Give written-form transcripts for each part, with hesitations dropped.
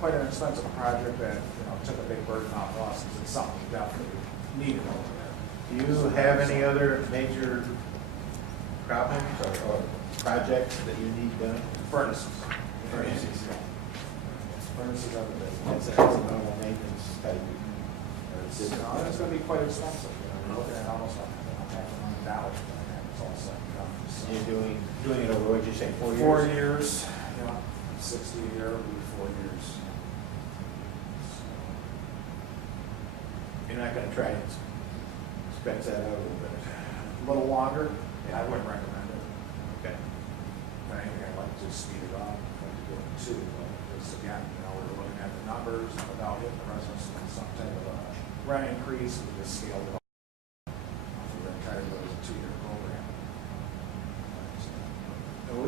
quite an expensive project that, took a big burden off us, because it's something we definitely needed over there. Do you have any other major problems or projects that you need done? Furnaces. Furnaces. Furnaces are the big ones. That's a normal maintenance type. It's going to be quite expensive. You're looking at almost like $500,000 for that. It's all set and done. So You're doing it over, what'd you say, 4 years? 4 years, 60 a year would be 4 years. You're not gonna try and stretch that out a little bit? A little longer, I wouldn't recommend it. Okay. If anything, I'd like to speed it up, I'd like to do it too, because again, we're looking at the numbers, and without hitting the residents with some type of a rent increase, we just scaled it up. We're going to try to do it as a 2-year program. And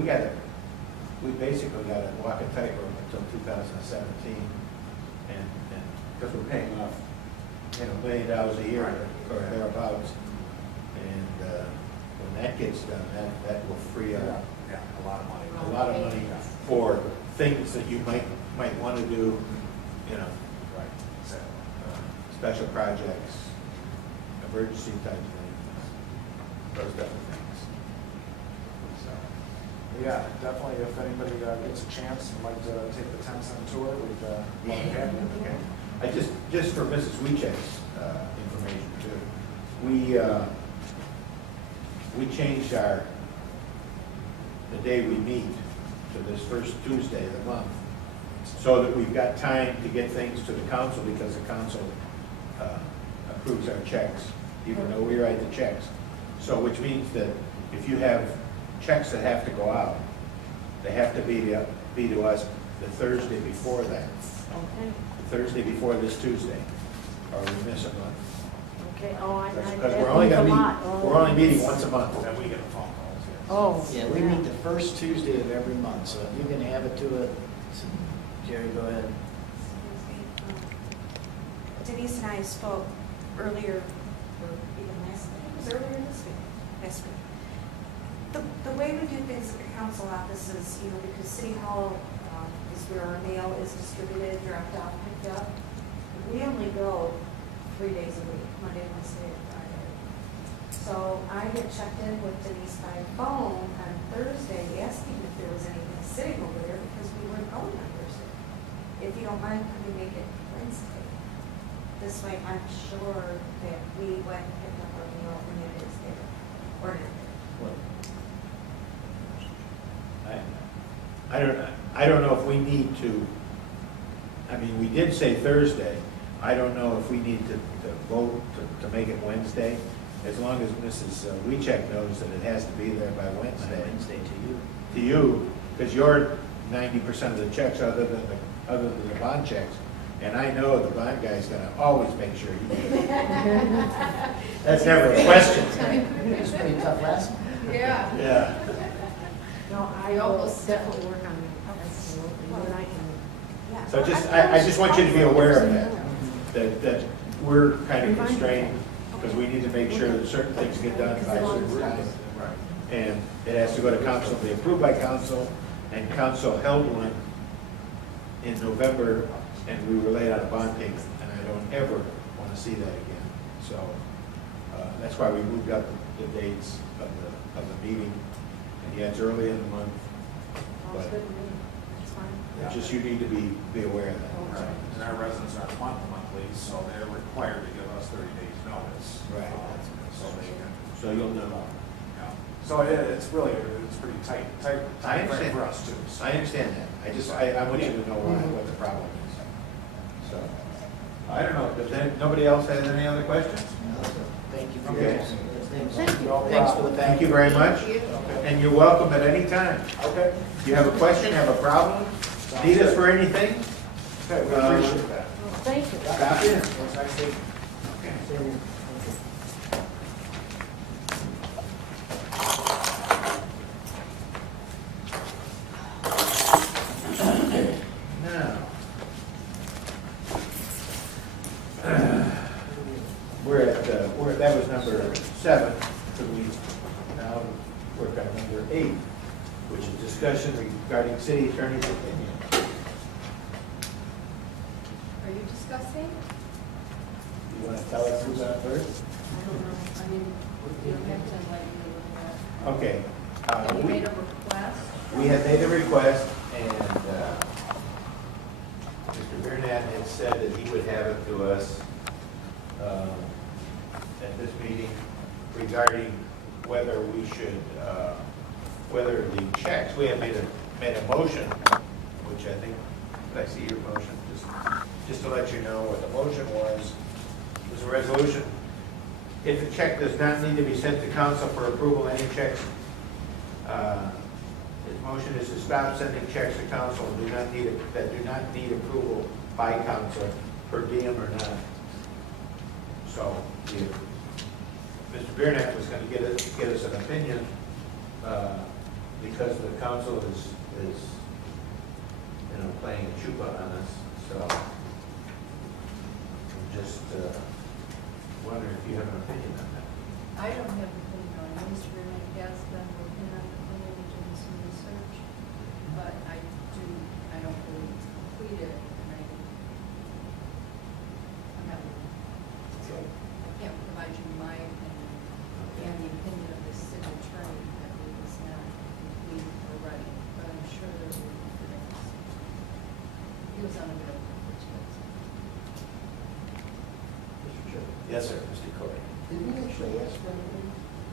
we basically got a walk and tightrope until 2017, and because we're paying off, $1 million a year or thereabouts, and when that gets done, that will free up Yeah, a lot of money. a lot of money for things that you might want to do, Right, exactly. special projects, emergency type things, those type of things. So, Yeah, definitely, if anybody gets a chance and like to take the 10-cent tour, we'd love to have you. okay. I just for Mrs. Weechek's information too, we changed the day we meet to this first Tuesday of the month, so that we've got time to get things to the council, because the council approves our checks, even though we write the checks. So, which means that if you have checks that have to go out, they have to be to us the Thursday before that. Okay, The Thursday before this Tuesday, or we miss a month. okay, Because we're only gonna meet, we're only meeting once a month. Then we get the phone calls, yes. Oh. Yeah, we meet the first Tuesday of every month, so if you can add it to it, Jerry, go ahead. Denise and I spoke earlier, or even last week, it was earlier this week, last week. The way we do things at the council office is, because City Hall is where our mail is distributed, dropped off, picked up. We only go 3 days a week, Monday, Wednesday, and Friday. So I had checked in with Denise by phone on Thursday, asking if there was anything sitting over there, because we weren't going on Thursday. If you don't mind, can we make it Wednesday? This way, I'm sure that we went and picked up our meal when it is there, or not. I don't know if we need to, I mean, we did say Thursday. I don't know if we need to vote to make it Wednesday, as long as Mrs. Weechek knows that it has to be there by Wednesday. Wednesday to you. To you, because you're 90% of the checks other than the bond checks. And I know the bond guy's gonna always make sure he gets it. That's never a question. It was pretty tough last month. Yeah. Yeah. No, I will definitely work on it, absolutely, when I can. Yeah. So I just want you to be aware of that we're kind of constrained, because we need to make sure that certain things get done by a certain time. Right. And it has to go to council, be approved by council, and council held one in November, and we were late on a bond payment, and I don't ever want to see that again. So that's why we moved up the dates of the meeting. And yeah, it's early in the month, Sounds good to me, that's fine. it's just you need to be aware of that. Right. And our residents are monthly, so they're required to give us 30 days notice. Right. So they can, So you'll know. yeah. So it's pretty tight I frame understand. for us too. So. I understand that. I want you to know what the problem is. So, I don't know, but nobody else has any other questions? Thank you for Okay. your Thanks. Thank you. Thanks for the Thank you very much, and you're welcome at any time. Okay. You have a question, have a problem, need us for anything? Okay, we appreciate that. Well, thank you. Stop in. It was nice to Okay. Now, that was number 7, so we now work on number 8, which is discussion regarding city attorney's opinion. discussing? You want to tell us who's on first? I don't know, I mean, you don't have to like me with that. Okay. Have you We made a request? had made a request, and Mr. Burnett had said that he would have it to us at this meeting regarding whether we should, whether the checks, we have made a motion, which I think, did I see your motion? Just to let you know what the motion was a resolution. If a check does not need to be sent to council for approval, any checks, his motion is to stop sending checks to council and that do not need approval by council, per diem or not. So, if Mr. Burnett was going to get us an opinion, because the council is, playing a chupa on us, so I'm just wondering if you have an opinion on that. I don't have an opinion on it. Mr. Burnett has been working on the opinion and doing some research, but I don't believe it's completed, and I'm not, I can't provide you my opinion and the opinion of the city attorney that it is not complete or ready, but I'm sure there will be things. He was unavailable for today. Mr. Chairman. Yes, sir, Mr. Corey. Did we actually ask for anything?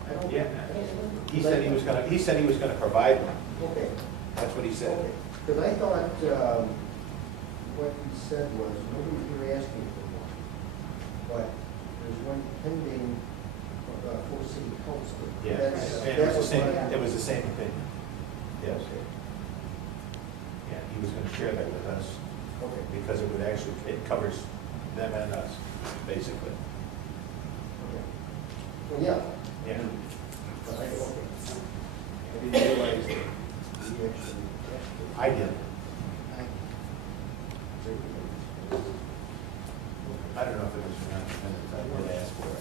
I don't. Yeah. He said he was gonna provide one. Okay. That's what he said. Because I thought, what he said was, nobody's here asking for one. But there's one pending, for city council. Yeah, That's- and it was the that's same, what I- it was the same opinion. Yes. Okay. Yeah, he was gonna share that with us, Okay. because it would actually, it covers them and us, basically. Okay. Well, yeah. Yeah. But I, okay. I didn't realize that we actually asked for it. I did. I don't know if it was or not, I did ask for it.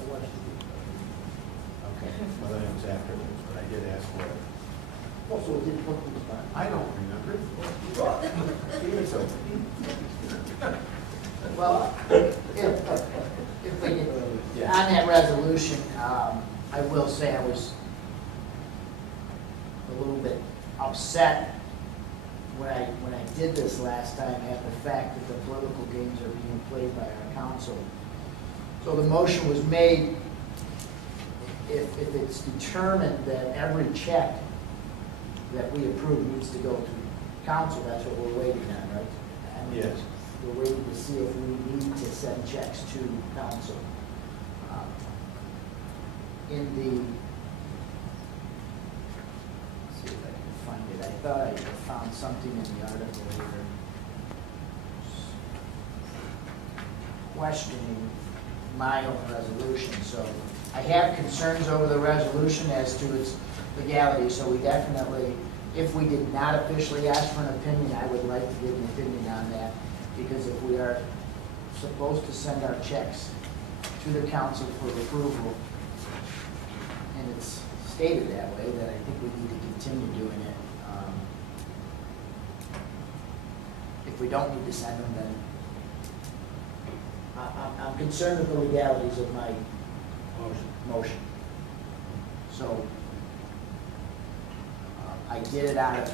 Okay, well, then it was afterwards, but I did ask for it. Also, it didn't come from the spot. I don't remember. Give it to me. Well, if we can, on that resolution, I will say I was a little bit upset when I did this last time at the fact that the political games are being played by our council. So the motion was made, if it's determined that every check that we approve needs to go to council, that's what we're waiting on, right? I mean, Yes. We're waiting to see if we need to send checks to council. In the, let's see if I can find it, I thought I found something in the article here questioning my own resolution, so I have concerns over the resolution as to its legality, so we definitely, if we did not officially ask for an opinion, I would like to give an opinion on that, because if we are supposed to send our checks to the council for approval, and it's stated that way, then I think we need to continue doing it. If we don't need to send them, then I'm concerned with the legalities of my motion. So I did it out of,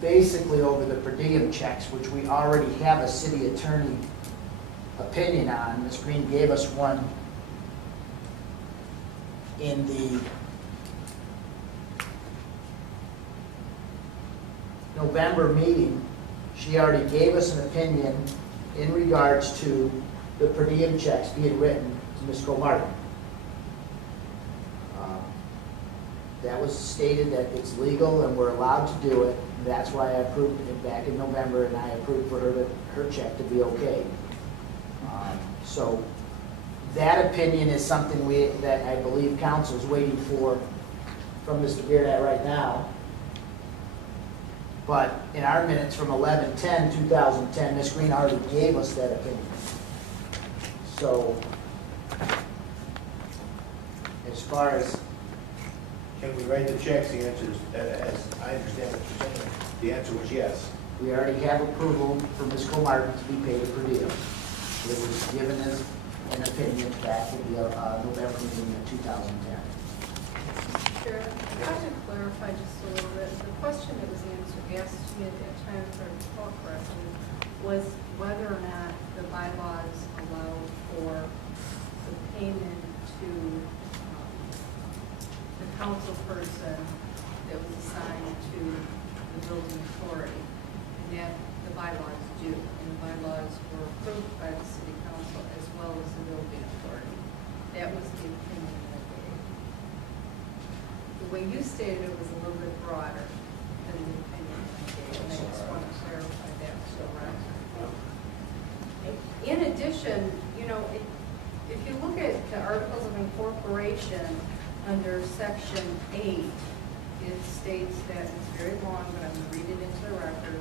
basically over the per diem checks, which we already have a city attorney opinion on. Ms. Green gave us one in the November meeting. She already gave us an opinion in regards to the per diem checks being written to Ms. Comartin. That was stated that it's legal and we're allowed to do it. And that's why I approved it back in November, and I approved for her check to be okay. So that opinion is something that I believe council is waiting for from Mr. Beardat right now. But in our minutes from 11/10/2010, Ms. Green already gave us that opinion. So as far as, Can we write the checks? The answer is, as I understand what you're saying, the answer was yes. We already have approval for Ms. Comartin to be paid a per diem. It was given as an opinion back in the November meeting of 2010. Chair, if I could clarify just a little bit, the question that was asked to me at that time, if I recall correctly, was whether or not the bylaws allow for the payment to the council person that was assigned to the building authority, and that the bylaws do, and the bylaws were approved by the city council as well as the building authority. That was the opinion that I gave. The way you stated it was a little bit broader than the opinion that I gave, and I just want to clarify that for the record. In addition, you know, if you look at the Articles of Incorporation under Section 8, it states that, it's very long, but I'm going to read it into the record.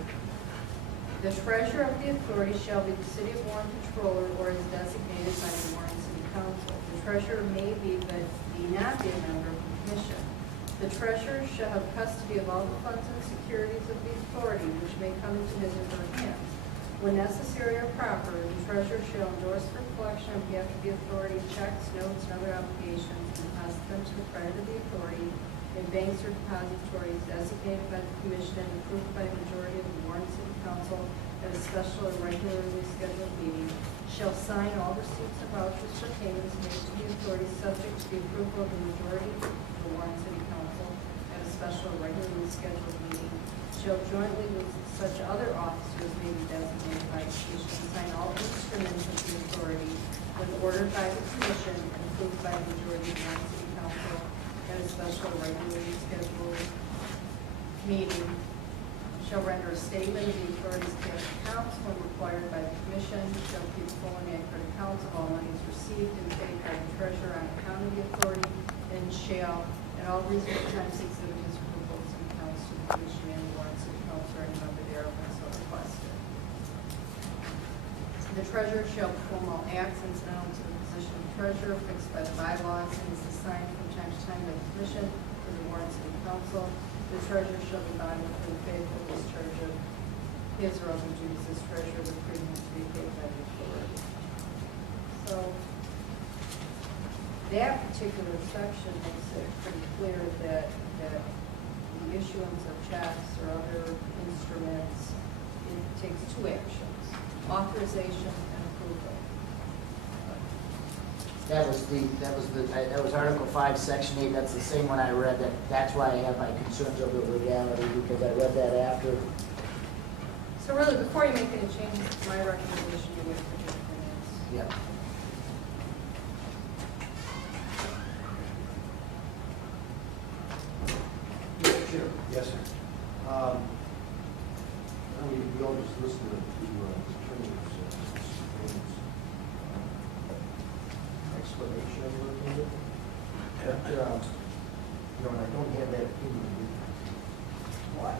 The treasurer of the authority shall be the city of Warren controller or is designated by the Warren City Council. The treasurer may be, but need not be a member of the commission. The treasurer shall have custody of all the funds and securities of the authority which may come into his or her hands. When necessary or proper, the treasurer shall endorse for collection on behalf of the authority checks, notes, and other obligations, and deposit them to the credit of the authority in banks or depositories designated by the commission and approved by a majority of the Warren City Council at a special or regularly scheduled meeting, shall sign all receipts and vouchers for payments made to the authority subject to the approval of the majority of the Warren City Council at a special or regularly scheduled meeting, shall jointly with such other officers may be designated by the commission sign all instruments of the authority when ordered by the commission and approved by the majority of the Warren City Council at a special or regularly scheduled meeting, shall render a statement of the authority's cash accounts when required by the commission, shall keep full and accurate accounts of all monies received and paid by the treasurer on account of the authority, and shall at all reasonable times exhibit his proposals and accounts to the commission and the Warren City Council or any member thereof when so requested. The treasurer shall perform all acts incidental to the position of treasurer fixed by the bylaws and is assigned from time to time by the commission to the Warren City Council. The treasurer shall be bound with the faithful discharge of his or other duties as treasurer with premium to be paid by the authority. So that particular section makes it pretty clear that the issuance of checks or other instruments, it takes two actions: authorization and approval. That was Article 5, Section 8, that's the same one I read, that's why I have my concerns over the legality, because I read that after. So really, before you make any changes, it's my recommendation you wait for your opinions. Yeah. Mr. Chair. Yes, sir. I mean, we all just listened to attorney's explanation of it. But, you know, and I don't have that opinion. Why?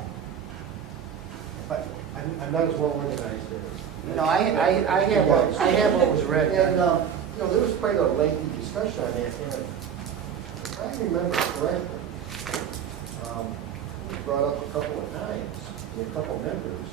But I'm not as well organized as. No, I have what was read. And, you know, there was quite a lengthy discussion on that, and if I remember correctly, it was brought up a couple of times, with a couple of members,